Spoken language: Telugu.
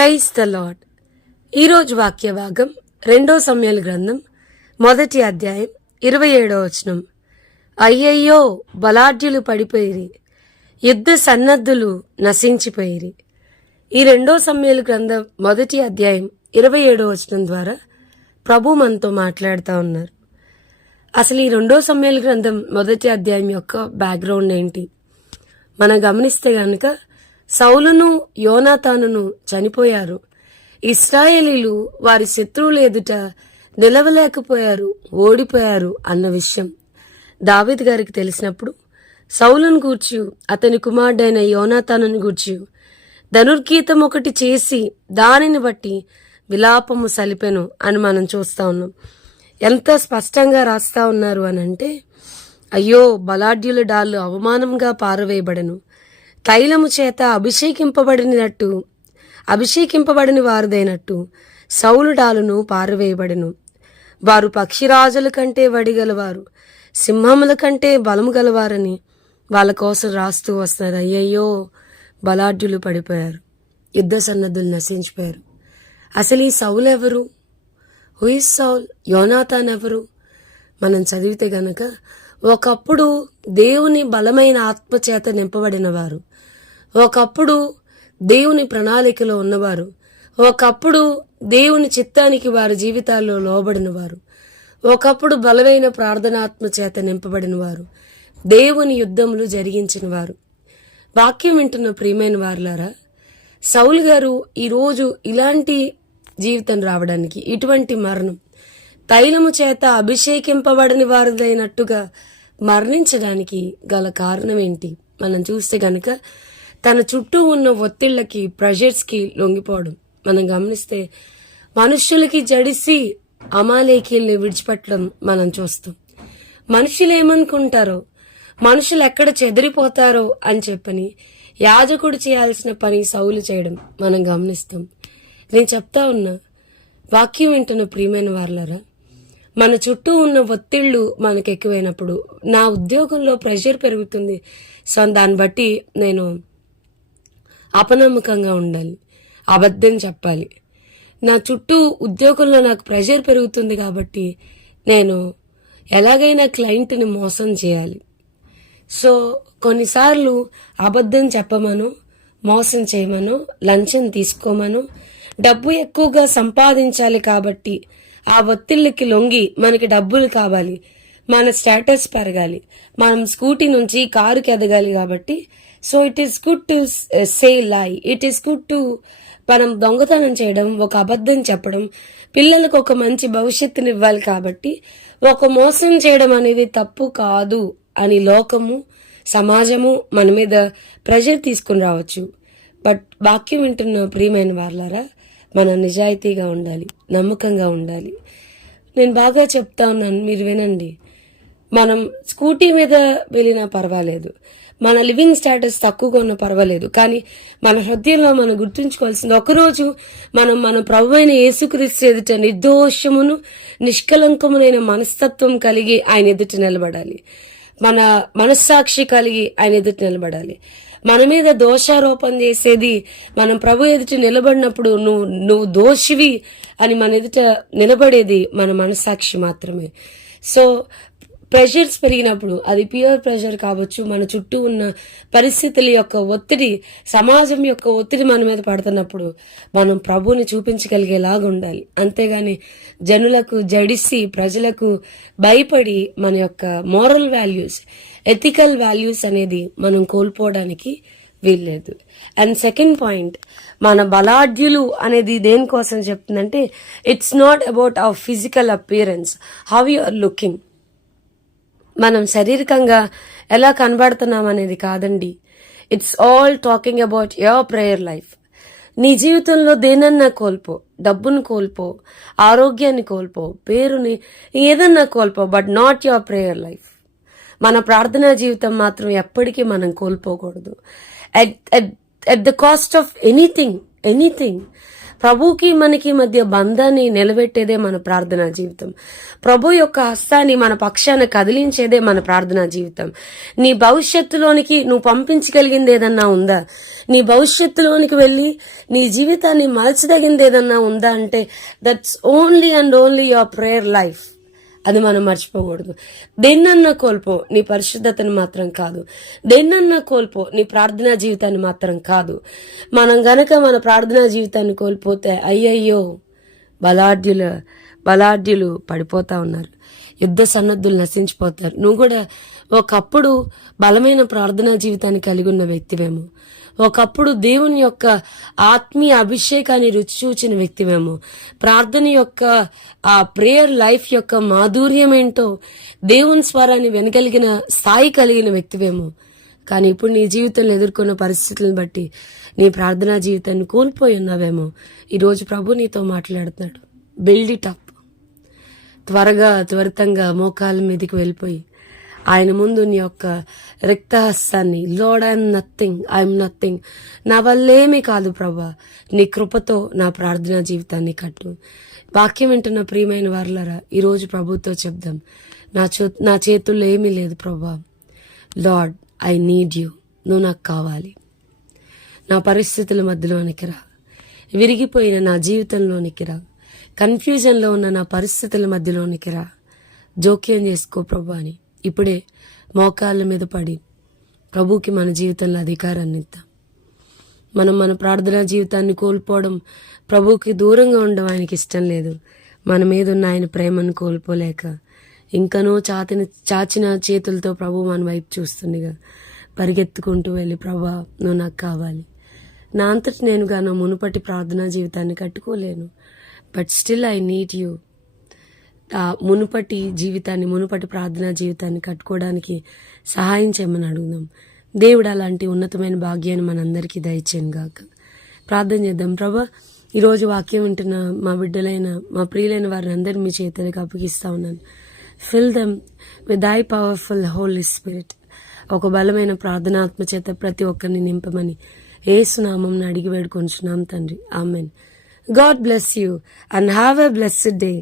Praise the lord. ఈరోజు వాక్య భాగం 2 సమూయేలు గ్రంథం 1 అధ్యాయం 27వ వచనం. అయ్యయ్యో, బలాఢ్యులు పడిపోయిరి, యుద్ధ సన్నద్ధులు నశించిపోయిరి. ఈ 2 సమూయేలు గ్రంథం 1 అధ్యాయం 27వ వచనం ద్వారా ప్రభు మనతో మాట్లాడుతూ ఉన్నారు. అసలు ఈ 2 సమూయేలు గ్రంథం 1 అధ్యాయం యొక్క బ్యాక్గ్రౌండ్ ఏంటి మనం గమనిస్తే గనుక, సౌలును యోనాతానును చనిపోయారు. ఇశ్రాయేలీలు వారి శత్రువుల ఎదుట నిలవలేకపోయారు, ఓడిపోయారు అన్న విషయం దావీదు గారికి తెలిసినప్పుడు, సౌలును గూర్చి అతని కుమారుడైన యోనాతానును గూర్చి ధనుర్గీతం ఒకటి చేసి దానిని బట్టి విలాపము సలిపెను అని మనం చూస్తా ఉన్నాం. ఎంత స్పష్టంగా రాస్తా ఉన్నారు అని అంటే, అయ్యో, బలాఢ్యుల డాళ్ళు అవమానంగా పారవేయబడెను, తైలము చేత అభిషేకింపబడిన వారిదైనట్టు సౌలు డాలును పారవేయబడెను. వారు పక్షిరాజుల కంటే వడిగలవారు, సింహముల కంటే బలము గలవారని వాళ్ళ కోసం రాస్తూ వస్తున్నారు. అయ్యయ్యో, బలాఢ్యులు పడిపోయారు, యుద్ధ సన్నద్ధులు నశించిపోయారు. అసలు ఈ సౌలు ఎవరు? Who is Saul? యోనాతాన్ ఎవరు? మనం చదివితే గనక, ఒకప్పుడు దేవుని బలమైన ఆత్మ చేత నింపబడిన వారు, ఒకప్పుడు దేవుని ప్రణాళికలో ఉన్నవారు, ఒకప్పుడు దేవుని చిత్తానికి వారి జీవితాల్లో లోబడిన వారు, ఒకప్పుడు బలమైన ప్రార్థనాత్మ చేత నింపబడిన వారు, దేవుని యుద్ధములు జరిగించిన వారు. వాక్యం వింటున్న ప్రియమైన వారులారా, సౌలు గారు ఈరోజు ఇలాంటి జీవితం రావడానికి, ఇటువంటి మరణం, తైలము చేత అభిషేకింపబడని వారిదైనట్టుగా మరణించడానికి గల కారణం ఏంటి మనం చూస్తే గనక, తన చుట్టూ ఉన్న ఒత్తిళ్లకి, ప్రెషర్స్కి లొంగిపోవడం. మనం గమనిస్తే మనుష్యులకి జడిసి అమాలేకీల్ని విడిచిపెట్టడం మనం చూస్తాం. మనుషులు ఏమనుకుంటారో, మనుషులు ఎక్కడ చెదిరిపోతారో అని చెప్పని యాజకుడు చేయాల్సిన పని సౌలు చేయడం మనం గమనిస్తాం. నేను చెప్తా ఉన్నా, వాక్యం వింటున్న ప్రియమైన వారులారా, మన చుట్టూ ఉన్న ఒత్తిళ్లు మనకు ఎక్కువైనప్పుడు, నా ఉద్యోగంలో ప్రెషర్ పెరుగుతుంది, సో దాన్ని బట్టి నేను అపనమ్మకంగా ఉండాలి, అబద్ధం చెప్పాలి. నా చుట్టూ ఉద్యోగంలో నాకు ప్రెషర్ పెరుగుతుంది కాబట్టి నేను ఎలాగైనా క్లయింట్ని మోసం చేయాలి. సో కొన్నిసార్లు అబద్ధం చెప్పమను, మోసం చేయమను, లంచం తీసుకోమను, డబ్బు ఎక్కువగా సంపాదించాలి కాబట్టి ఆ ఒత్తిళ్ళకి లొంగి మనకి డబ్బులు కావాలి, మన స్టేటస్ పెరగాలి, మనం స్కూటీ నుంచి కారుకి ఎదగాలి కాబట్టి, so it is good to say లై, ఇట్ ఈస్ గుడ్ టు మనం దొంగతనం చేయడం, ఒక అబద్ధం చెప్పడం, పిల్లలకు ఒక మంచి భవిష్యత్తుని ఇవ్వాలి కాబట్టి ఒక మోసం చేయడం అనేది తప్పు కాదు అని లోకము, సమాజము మన మీద ప్రెషర్ తీసుకుని రావచ్చు. బట్ వాక్యం వింటున్న ప్రియమైన వారులారా, మనం నిజాయితీగా ఉండాలి, నమ్మకంగా ఉండాలి. నేను బాగా చెప్తా ఉన్నాను, మీరు వినండి. మనం స్కూటీ మీద వెళ్ళినా పర్వాలేదు, మన లివింగ్ స్టేటస్ తక్కువగా ఉన్నా పర్వాలేదు, కానీ మన హృదయంలో మనం గుర్తుంచుకోవాల్సింది, ఒకరోజు మన ప్రభు అయిన యేసుక్రీస్తు ఎదుట నిర్దోషమును నిష్కలంకమునైన మనస్తత్వం కలిగి ఆయన ఎదుట నిలబడాలి, మన మనస్సాక్షి కలిగి ఆయన ఎదుట నిలబడాలి. మన మీద దోషారోపణ చేసేది, మనం ప్రభు ఎదుట నిలబడినప్పుడు నువ్వు దోషివి అని మన ఎదుట నిలబడేది మన మనస్సాక్షి మాత్రమే. సో ప్రెషర్స్ పెరిగినప్పుడు, అది ప్యూర్ ప్రెషర్ కావచ్చు, మన చుట్టూ ఉన్న పరిస్థితుల యొక్క ఒత్తిడి, సమాజం యొక్క ఒత్తిడి మన మీద పడుతున్నప్పుడు మనం ప్రభువుని చూపించగలిగేలాగా ఉండాలి. అంతేగాని జనులకు జడిసి, ప్రజలకు భయపడి మన యొక్క మోరల్ వాల్యూస్, ఎథికల్ వాల్యూస్ అనేది మనం కోల్పోవడానికి వీల్లేదు. అండ్ సెకండ్ పాయింట్, మన బలాఢ్యులు అనేది దేనికోసం చెప్తుందంటే, it's not about our physical appearance, how you are looking, మనం శారీరకంగా ఎలా కనబడుతున్నాం అనేది కాదండి. It's all talking about your prayer life. నీ జీవితంలో దేనన్నా కోల్పో, డబ్బును కోల్పో, ఆరోగ్యాన్ని కోల్పో, పేరుని, ఏదన్నా కోల్పో, but not your prayer life. మన ప్రార్థనా జీవితం మాత్రం ఎప్పటికీ మనం కోల్పోకూడదు. At the cost of anything. ప్రభుకి మనకి మధ్య బంధాన్ని నిలబెట్టేదే మన ప్రార్థనా జీవితం. ప్రభు యొక్క హస్తాన్ని మన పక్షాన కదిలించేదే మన ప్రార్థనా జీవితం. నీ భవిష్యత్తులోనికి నువ్వు పంపించగలిగింది ఏదన్నా ఉందా? నీ భవిష్యత్తులోనికి వెళ్ళి నీ జీవితాన్ని మలచదగింది ఏదన్నా ఉందా అంటే that's only and only your prayer life. అది మనం మర్చిపోకూడదు. దేన్నన్నా కోల్పో, నీ పరిశుద్ధతను మాత్రం కాదు. దేన్నన్నా కోల్పో, నీ ప్రార్థనా జీవితాన్ని మాత్రం కాదు. మనం గనక మన ప్రార్థనా జీవితాన్ని కోల్పోతే అయ్యయ్యో బలాఢ్యులు పడిపోతా ఉన్నారు, యుద్ధ సన్నద్ధులు నశించిపోతారు. నువ్వు కూడా ఒకప్పుడు బలమైన ప్రార్థనా జీవితాన్ని కలిగి ఉన్న వ్యక్తివేమో, ఒకప్పుడు దేవుని యొక్క ఆత్మీయ అభిషేకాన్ని రుచి చూచిన వ్యక్తివేమో, ప్రార్థన యొక్క ఆ ప్రేయర్ లైఫ్ యొక్క మాధుర్యం ఏంటో, దేవుని స్వరాన్ని వినగలిగిన స్థాయి కలిగిన వ్యక్తివేమో. కానీ ఇప్పుడు నీ జీవితంలో ఎదుర్కొన్న పరిస్థితులను బట్టి నీ ప్రార్థనా జీవితాన్ని కోల్పోయి ఉన్నావేమో. ఈరోజు ప్రభు నీతో మాట్లాడుతున్నాడు. Build it up. త్వరితంగా మోకాల మీదకి వెళ్ళిపోయి ఆయన ముందు నీ యొక్క రిక్తహస్తాన్ని, లార్డ్ ఐఎమ్ నథింగ్, నా వల్లేమీ కాదు ప్రభా, నీ కృపతో నా ప్రార్థనా జీవితాన్ని కట్టు. వాక్యం వింటున్న ప్రియమైన వారులారా, ఈరోజు ప్రభుతో చెప్దాం, నా చేతుల్లో ఏమీ లేదు ప్రభా, లార్డ్ ఐ నీడ్ యూ, నువ్వు నాకు కావాలి. నా పరిస్థితుల మధ్యలోనికి రా, విరిగిపోయిన నా జీవితంలోనికి రా, కన్ఫ్యూజన్లో ఉన్న నా పరిస్థితుల మధ్యలోనికి రా, జోక్యం చేసుకో ప్రభా అని ఇప్పుడే మోకాళ్ళ మీద పడి ప్రభుకి మన జీవితంలో అధికారాన్ని ఇద్దాం. మనం మన ప్రార్థనా జీవితాన్ని కోల్పోవడం, ప్రభుకి దూరంగా ఉండడం ఆయనకి ఇష్టం లేదు. మన మీద ఉన్న ఆయన ప్రేమను కోల్పోలేక ఇంకనూ చాచిన చేతులతో ప్రభు మన వైపు చూస్తుండగా పరిగెత్తుకుంటూ వెళ్ళి, ప్రభా నువ్వు నాకు కావాలి. నా అంతటి నేనుగా నా మునుపటి ప్రార్థనా జీవితాన్ని కట్టుకోలేను, but still I need you. ఆ మునుపటి ప్రార్థనా జీవితాన్ని కట్టుకోవడానికి సహాయం చేయమని అడుగుదాం. దేవుడు అలాంటి ఉన్నతమైన భాగ్యాన్ని మనందరికీ దయచేయను గాక. ప్రార్థన చేద్దాం. ప్రభా, ఈరోజు వాక్యం వింటున్న మా బిడ్డలైన మా ప్రియులైన వారిని అందరినీ మీ చేతులకు అప్పగిస్తా ఉన్నాను. Fill them with thy powerful holy spirit. ఒక బలమైన ప్రార్థనాత్మ చేత ప్రతి ఒక్కరిని నింపమని యేసు నామమున అడిగి వేడుకొంచున్నాం తండ్రి. Amen. God bless you and have a blessed day.